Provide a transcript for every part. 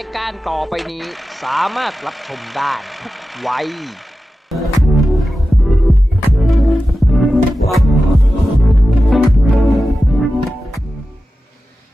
ายการต่อไปนี้สามารถรับชมได้ทุกวัย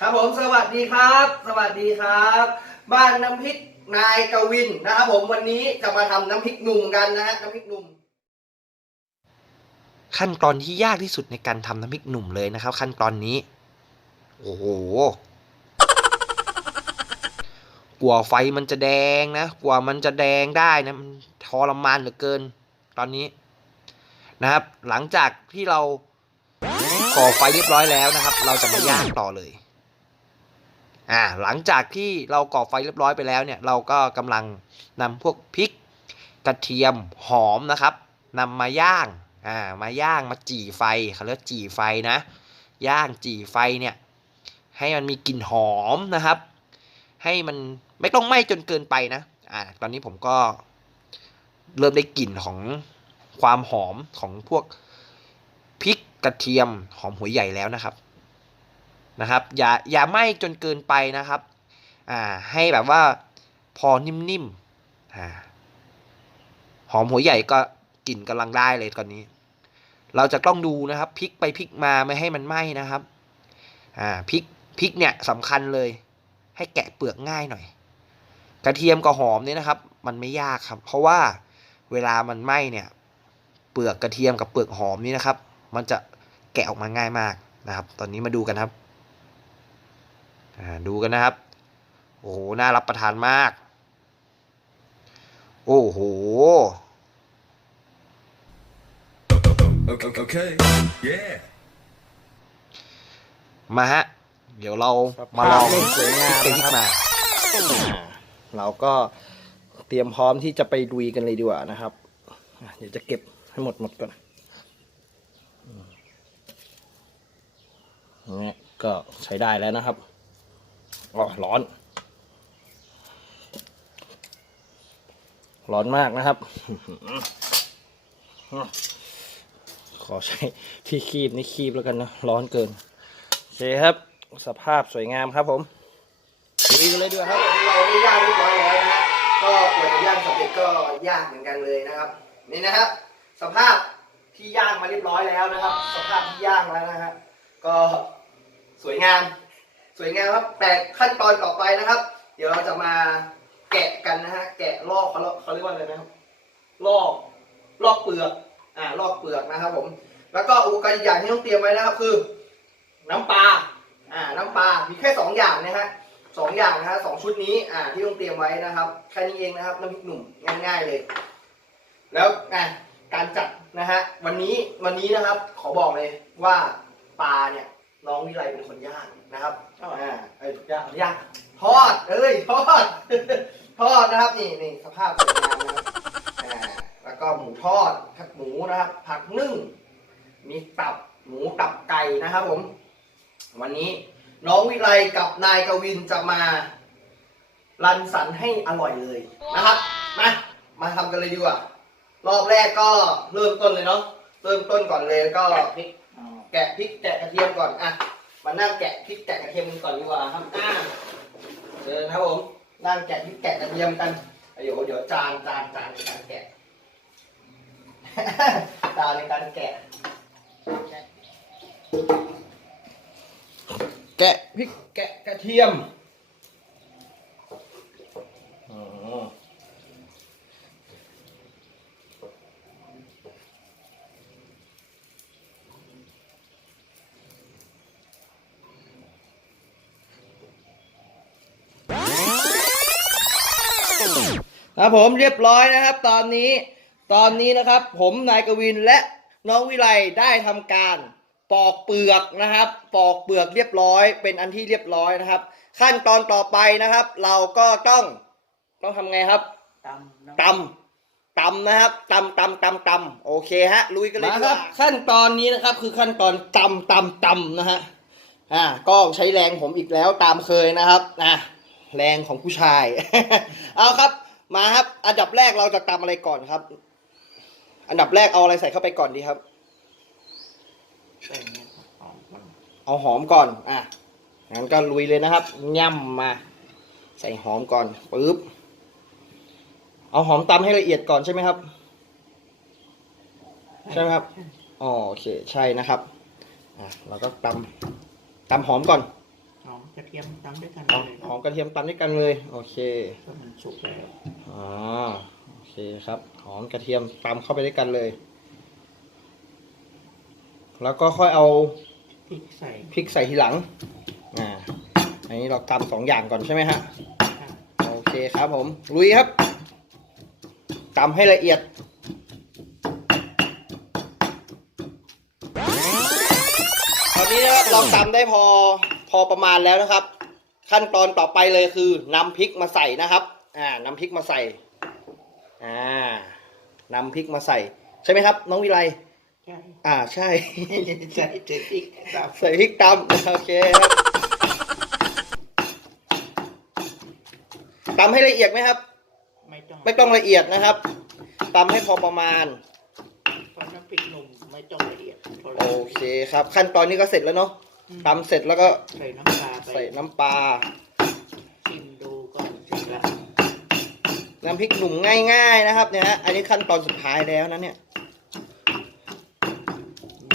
ครับผมสวัสดีครับ สวัสดีครับ บ้านน้ำพริกนายกวินนะครับผมวันนี้จะมาทำน้ำพริกหนุ่มกันนะฮะน้ำพริกหนุ่ม ขั้นตอนที่ยากที่สุดในการทำน้ำพริกหนุ่มเลยนะครับ ขั้นตอนนี้ โอ้โห กลัวไฟมันจะแดงนะกลัวมันจะแดงได้นะมันทรมานเหลือเกิน ตอนนี้นะครับ หลังจากที่เราก่อไฟเรียบร้อยแล้วนะครับ เราจะมาย่างต่อเลยอ่าหลังจากที่เราก่อไฟเรียบร้อยไปแล้วเนี่ย เราก็กำลังนำพวกพริกกระเทียมหอมนะครับนำมาย่างอ่ามาย่างมาจี่ไฟเขาเรียกจี่ไฟนะ ย่างจี่ไฟเนี่ย ให้มันมีกลิ่นหอมนะครับ ให้มัน ไม่ต้องไหม้จนเกินไปนะ อ่า ตอนนี้ผมก็เริ่มได้กลิ่นของความหอมของพวกพริกกระเทียมหอมหัวใหญ่แล้วนะครับ นะครับ อย่าอย่าไหม้จนเกินไปนะครับ อ่า ให้แบบว่าพอนิ่มๆอ่าหอมหัวใหญ่ก็กลิ่นกำลังได้เลยตอนนี้ เราจะต้องดูนะครับพลิกไปพลิกมาไม่ให้มันไหม้นะครับ อ่าพริกพริกเนี่ยสำคัญเลย ให้แกะเปลือกง่ายหน่อย กระเทียมกับหอมเนี่ยนะครับ มันไม่ยากครับ เพราะว่าเวลามันไหม้เนี่ยเปลือกกระเทียมกับเปลือกหอมนี่นะครับ มันจะแกะออกมาง่ายมากนะครับ ตอนนี้มาดูกันครับอ่าดูกันนะครับ โอ้โหน่ารับประทานมาก โอ้โห Okay, okay. Yeah. มาฮะ เดี๋ยวเรามาลองสวยงามเป็นนะพริครักบมาอ่า เราก็เตรียมพร้อมที่จะไปดุยกันเลยดีกว่านะครับ เดี๋ยวจะเก็บให้หมดหมดก่อนอืมเนี่ยก็ใช้ได้แล้วนะครับอ๋อร้อน ร้อนมากนะครับ ขอใช้ที่คีบนี่คีบแล้วกันนะ ร้อนเกิน โอเคครับ สภาพสวยงามครับผม ลุยกันเลยดีกว่าครับเราได้ย่างเรียบร้อยแล้วนะฮะก็กว่าจะย่างสำเร็จก็ยากเหมือนกันเลยนะครับ นี่นะครับสภาพที่ย่างมาเรียบร้อยแล้วนะครับ สภาพที่ย่างแล้วนะฮะก็สวยงาม สวยงามครับแต่ขั้นตอนต่อไปนะครับ เดี๋ยวเราจะมาแกะกันนะฮะแกะลอกเขาเขาเรียกว่าอะไรนะครับลอกลอกเปลือกอ่าลอกเปลือกนะครับผม แล้วก็อุปกรณ์อีกอย่างที่ต้องเตรียมไว้นะครับคือ น้ำปลาอ่าน้ำปลามีแค่สองอย่างนะฮะ สองอย่างนะฮะสองชุดนี้อ่าที่ต้องเตรียมไว้นะครับแค่นี้เองนะครับน้ำพริกหนุ่มง่าย ๆเลย แล้วอะการจัดนะฮะวันนี้วันนี้นะครับ ขอบอกเลยว่าปลาเนี่ยน้องวิไลเป็นคนย่างนะครับอ่าเอ้ยย่างย่างทอดเอ้ยทอด ทอดนะครับนี่นี่สภาพสวยงามนะครับอ่าแล้วก็หมูทอดผักหมูนะครับ ผักนึ่งมีตับหมูตับไก่นะครับผม วันนี้ น้องวิไลกับนายกวินจะมารันสรรค์ให้อร่อยเลยนะครับ มา มาทำกันเลยดีกว่า รอบแรกก็เริ่มต้นเลยเนาะ เริ่มต้นก่อนเลยก็พริกแกะพริกแกะกระเทียมก่อน อะ มานั่งแกะพริกแกะกระเทียมกันก่อนดีกว่าครับอ่าเชิญครับผม นั่งแกะพริกแกะกระเทียมกันเดี๋ยวเดี๋ยวจานจานจานในการแกะ จานในการแกะ แกะพริกแกะกระเทียมอ๋อครับผมเรียบร้อยนะครับ ตอนนี้ตอนนี้นะครับ ผมนายกวินและน้องวิไลได้ทำการ ปอกเปลือกนะครับ ปอกเปลือกเรียบร้อย เป็นอันที่เรียบร้อยนะครับ ขั้นตอนต่อไปนะครับ เราก็ต้องต้องทำไงครับตำตำนะครับตำตำตำตำโอเคฮะลุยกันเลยครับ ขั้นตอนนี้นะครับ คือขั้นตอนตำตำตำนะฮะอ่าก็ใช้แรงผมอีกแล้วตามเคยนะครับอะแรงของผู้ชาย เอาครับ มาครับ อันดับแรกเราจะตำอะไรก่อนครับ อันดับแรกเอาอะไรใส่เข้าไปก่อนดีครับ เอาหอมก่อน อะ งั้นก็ลุยเลยนะครับ ย่ำมา ใส่หอมก่อนปึ๊บ เอาหอมตำให้ละเอียดก่อนใช่ไหมครับ ใช่ไหมครับ อ๋อโอเค ใช่นะครับ อะเราก็ตำตำหอมก่อน หอมกระเทียมตำด้วยกันหอมเลยหอมกระเทียมตำด้วยกันเลย โอเคก็มันสุกแล้ว อ๋อ โอเคครับ หอมกระเทียมตำเข้าไปด้วยกันเลย แล้วก็ค่อยเอาพริกใส่พริกใส่ทีหลัง อ่า อันนี้เราตำสองอย่างก่อนใช่ไหมฮะค่ะโอเคครับผม ลุยครับตำให้ละเอียด ตอนนี้นะครับเราตำได้พอพอประมาณแล้วนะครับ ขั้นตอนต่อไปเลยคือนำพริกมาใส่นะครับ อ่านำพริกมาใส่ อ่านำพริกมาใส่ ใช่ไหมครับ น้องวิไลใช่ อ่าใช่ ใส่ใส่พริกตใส่พริกตำโอเคครับตำให้ละเอียดไหมครับำไม่ต้องไม่ต้องละเอียดนะครับตำให้พอประมาณเพราะน้ำพริกหนุ่มไม่ต้องละเอียดเท่าไหร่โอเคครับ ขั้นตอนนี้ก็เสร็จแล้วเนาะตำเสร็จแล้วก็ใส่น้ำปลาไปใส่น้ำปลาชิมดูก่อนเสร็จละน้ำพริกหนุ่มง่าย ๆ นะครับเนี่ยฮะอันนี้ขั้นตอนสุดท้ายแล้วนะเนี่ย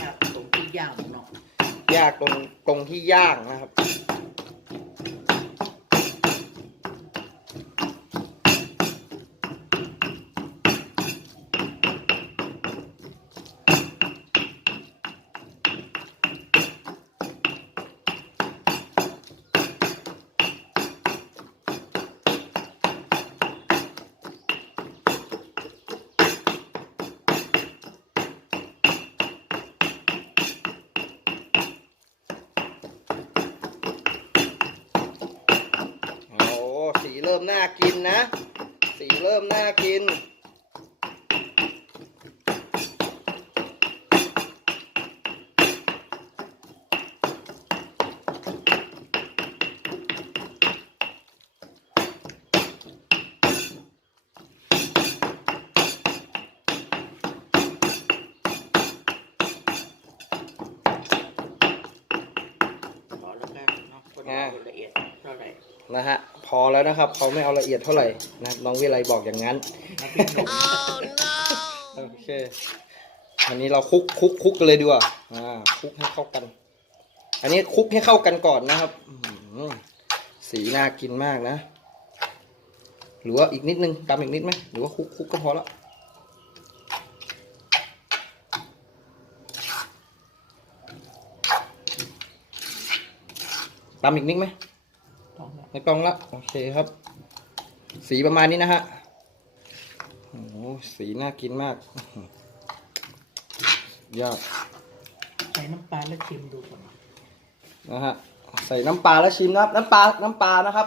ยากตรงที่ย่างเนาะ ยากตรงตรงที่ย่างนะครับ โอ้สีเริ่มน่ากินนะ สีเริ่มน่ากินพ อแล้วกันเนาะคนเอาละเอียดเท่าไหร่นะฮะพอแล้วนะครับเขาไม่เอาละเอียดเท่าไหร่นะครับน้องวิไลบอกอย่างนั้นน้ำพริกหนุ่มโอเคอันนี้เราคลุกคลุกคลุกกันเลยดีกว่าอ่าคลุกให้เข้ากัน อันนี้คลุกให้เข้ากันก่อนนะครับอื้อหือสีน่ากินมากนะ หรือว่าอีกนิดนึงตามอีกนิดไหมหรือว่าคลุกคลุกก็พอละตามอีกนิดไหม ต้องละไม่ต้องละโอเคครับ สีประมาณนี้นะฮะโอ้โหสีน่ากินมากอื้อหือยอดใส่น้ำปลาแล้วชิมดูก่อนนะฮะใส่น้ำปลาแล้วชิมนะครับ น้ำปลาน้ำปลานะครับ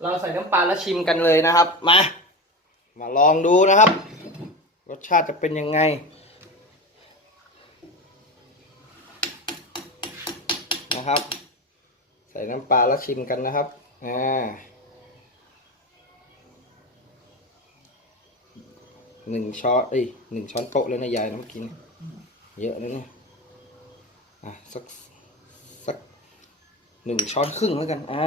เราใส่น้ำปลาแล้วชิมกันเลยนะครับ มา มาลองดูนะครับ รสชาติจะเป็นยังไงนะครับ ใส่น้ำปลาแล้วชิมกันนะครับ อ่าหนึ่งช้อนเอ้ยหนึ่งช้อนโต๊ะเลยนะยายน้ำกิน เยอะเลยเนี่ยอะสักสักหนึ่งช้อนครึ่งแล้วกันอ่า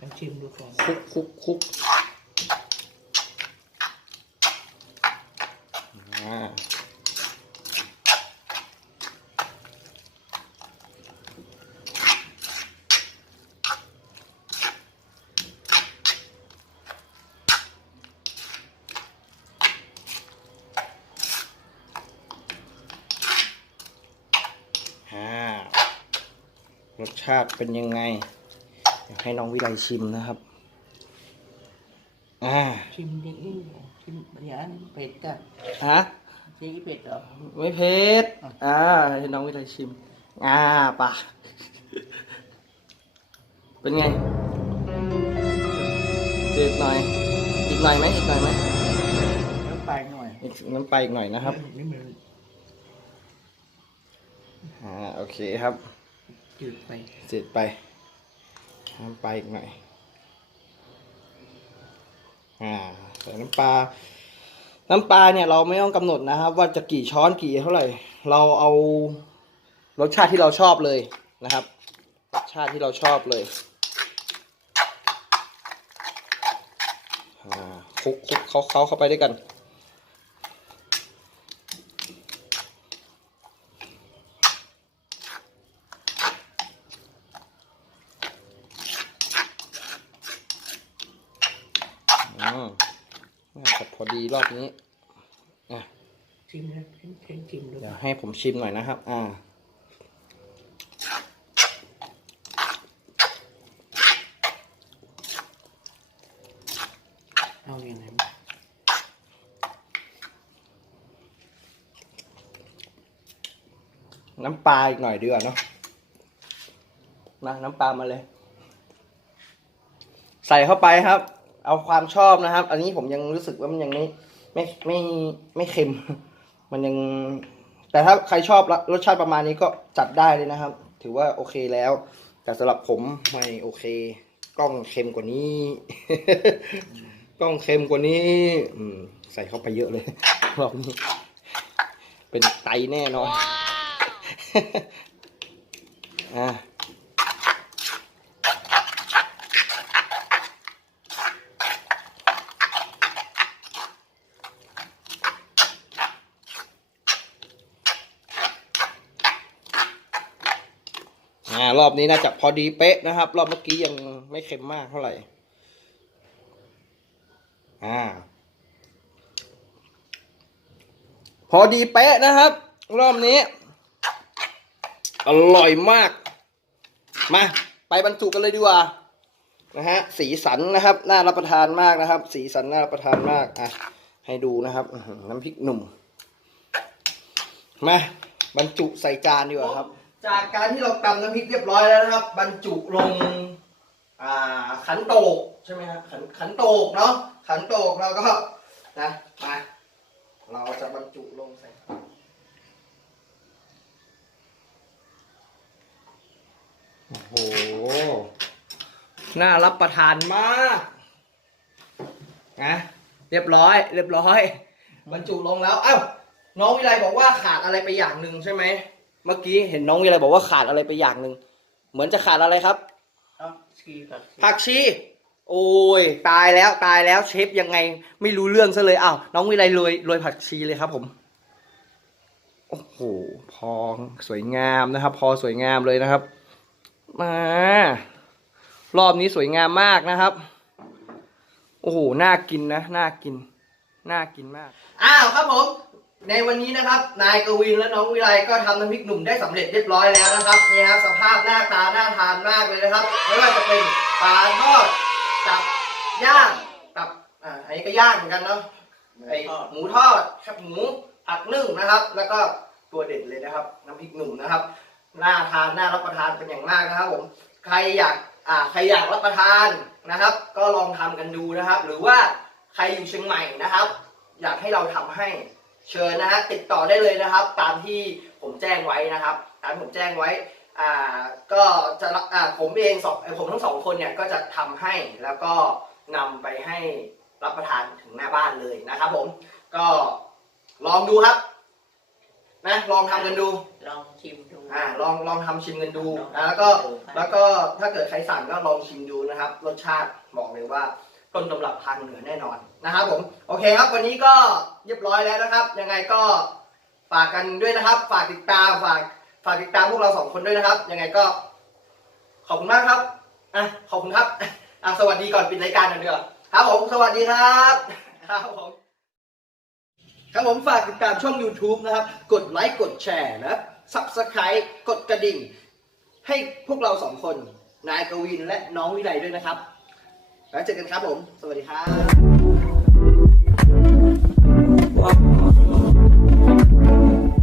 ลองชิมดูก่อนคลุกคลุกคลุกอ่าอ่ารส ชาติเป็นยังไงเดี๋ยวให้น้องวิไลชิมนะครับ อ่า ชิมดิชิมอย่าอันเผ็ดจ้ะฮะนี่เผ็ดเหรอไม่เผ็ด อ่า ให้น้องวิไลชิม อ่าป่ะ เป็นไงเจ็ดหน่อย อีกหน่อยไหมอีกหน่อยไหมน้ำปลาหน่อยอีกน้ำปลาอีกหน่อยนะครับนี่มันอ่า โอเคครับ จืดไปเจ็ดไปน้ำปอีกหน่อย อ่าใส่น้ำปลา น้ำปลาเนี่ยเราไม่ต้องกำหนดนะครับ ว่าจะกี่ช้อนกี่เท่าไหร่ เราเอารสชาติที่เราชอบเลยนะครับรสชาติที่เราชอบเลยอ่าคลุกคลุกเขาเขาเข้าไปด้วยกัน อืมน่าจะพ อดีรอบนี้อะชิมนะเพ่งเพ่งชิมดูเดี๋ยวให้ผมชิมหน่อยนะครับ อ่า เอาอย่างไรน้ำปลาอีกหน่อยดีกว่าเนาะมาน้ำปลามาเลย ใส่เข้าไปครับ เอาความชอบนะครับ อันนี้ผมยังรู้สึกว่ามันยังไม่ ไม่ไม่ไม่เค็ม มันยัง แต่ถ้าใครชอบรสชาติประมาณนี้ก็จัดได้เลยนะครับ ถือว่าโอเคแล้ว แต่สำหรับผมไม่โอเค กล้องเค็มกว่านี้ กล้องเค็มกว่านี้ อืม ใส่เข้าไปเยอะเลยรอบนี้เป็นไตแน่นอน อะ อ่ารอบนี้น่าจะพอดีเป๊ะนะครับ รอบเมื่อกี้ยังไม่เค็มมากเท่าไหร่ อ่า พอดีเป๊ะนะครับ รอบนี้ อร่อยมาก มา ไปบรรจุกันเลยดีกว่านะฮะสีสันนะครับ น่ารับประทานมากนะครับ สีสันน่ารับประทานมากอะให้ดูนะครับน้ำพริกหนุ่มมาบรรจุใส่จานดีกว่าครับ จากการที่เราตำน้ำพริกเรียบร้อยแล้วนะครับ บรรจุลงอ่าขันโตกใช่ไหมครับขันขันโตกเนาะขันโตกเราก็นะมาเราจะบรรจุลงใส่โอ้โห น่ารับประทานมากนะเรียบร้อย เรียบร้อย บรรจุลงแล้ว เอ้า น้องวิไลบอกว่าขาดอะไรไปอย่างหนึ่งใช่ไหม เมื่อกี้เห็นน้องวิไลบอกว่าขาดอะไรไปอย่างหนึ่งเหมือนจะขาดอะไรครับเอาชีกับผักชี โอ้ย ตายแล้วตายแล้วเชฟยังไง ไม่รู้เรื่องซะเลยอ้าวน้องวิไลโรยโรยผักชีเลยครับผมโอ้โหพอสวยงามนะครับ พอสวยงามเลยนะครับ มา รอบนี้สวยงามมากนะครับโอ้โหน่ากินนะน่ากินน่ากินมาก อ้าวครับผม ในวันนี้นะครับนายกวินและน้องวิไลก็ทำน้ำพริกหนุ่มได้สำเร็จเรียบร้อยแล้วนะครับเนี่ยครับสภาพหน้าตาน่าทานมากเลยนะครับไม่ว่าจะเป็นปลาทอดตับย่างตับอ่าอันนี้ก็ย่างเหมือนกันเนาะไอหมูทอดครับหมูผักนึ่งนะครับ แล้วก็ตัวเด็ดเลยนะครับ น้ำพริกหนุ่มนะครับน่าทานน่ารับประทานเป็นอย่างมากนะครับผมใครอยากอ่าใครอยากรับประทานนะครับ ก็ลองทำกันดูนะครับ หรือว่าใครอยู่เชียงใหม่นะครับ อยากให้เราทำให้ เชิญนะฮะติดต่อได้เลยนะครับ ตามที่ผมแจ้งไว้นะครับ ตามที่ผมแจ้งไว้อ่าก็จะรับอ่าผมเองสองเอ่อผมทั้งสองคนเนี่ยก็จะทำให้แล้วก็นำไปให้รับประทานถึงหน้าบ้านเลยนะครับผมก็ลองดูครับนะลองทำกันดู ลองชิมดูอ่าลองลองทำชิมกันดูนะแล้วก็แล้วก็ถ้าเกิดใครสั่งก็ลองชิมดูนะครับ รสชาติบอกเลยว่า ต้นตำรับทางเหนือแน่นอนนะครับผมโอเคครับวันนี้ก็เรียบร้อยแล้วนะครับ ยังไงก็ฝากกันด้วยนะครับ ฝากติดตามฝากฝากติดตามพวกเราสองคนด้วยนะครับ ยังไงก็ ขอบคุณมากครับอะขอบคุณครับอะสวัสดีก่อนปิดรายการกันเถอะครับผมสวัสดีครับครับผมครับผมฝากติดตามช่อง YouTube นะครับ กดไลค์กดแชร์นะ Subscribe กดกระดิ่ง ให้พวกเราสองคน นายกวินและน้องวิไลด้วยนะครับ แล้วเจอกันครับผม สวัสดีครับ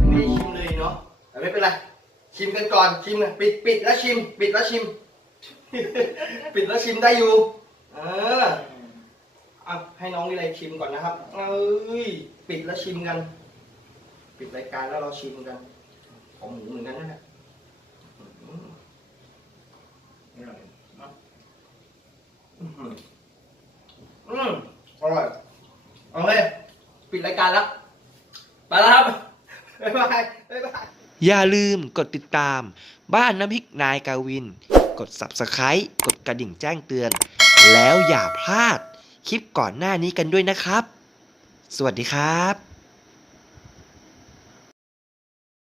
ไม่ได้ชิมเลยเนาะแต่ไม่เป็นไร ชิมกันก่อนชิมนะปิดปิดแล้วชิม ปิดแล้วชิม ปิดแล้วชิมได้อยู่ เออเอาให้น้องวิไลชิมก่อนนะครับ เอ้ย ปิดแล้วชิมกัน ปิดรายการแล้วเราชิมกัน ของหมูเหมือนกันนะฮะ อืม อร่อยเนอะ อืมอืมอร่อยโอเคปิดรานแล้วไปแล้วครับบ๊ายบายบ๊ายบาย อย่าลืมกดติดตาม บ้านน้ำพริกนายกาวิน กด Subscribe กดกระดิ่งแจ้งเตือน แล้วอย่าพลาด คลิปก่อนหน้านี้กันด้วยนะครับ สวัสดีครับ